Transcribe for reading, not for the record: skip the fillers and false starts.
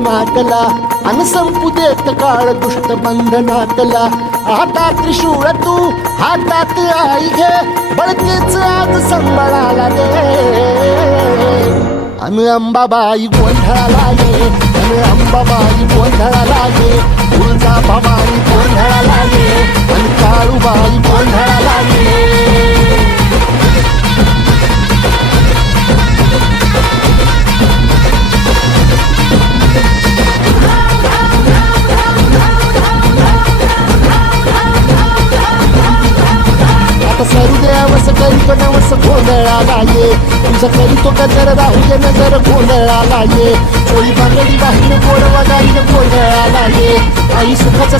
माध्यमातला अन संपू देत काळ दुष्ट बंधनातला. आता त्रिशूळ तू हातात आई घे, बळतेच आज संबळाला रे. अन अंबाबाई गोंधळाला ये, अन अंबाबाई गोंधळाला ये. तुळजा भवानी गोंधळाला ये, अन काळूबाई गोंधळाला ये. आता सरू देवस करीतो नवस गोंधळाला ये. तुझं करीतो गजर राहू दे नजर गोंधळाला ये. चोळी बांगडी वाहिन गोड वगाईन गोंधळाला ये. आई सुखाचं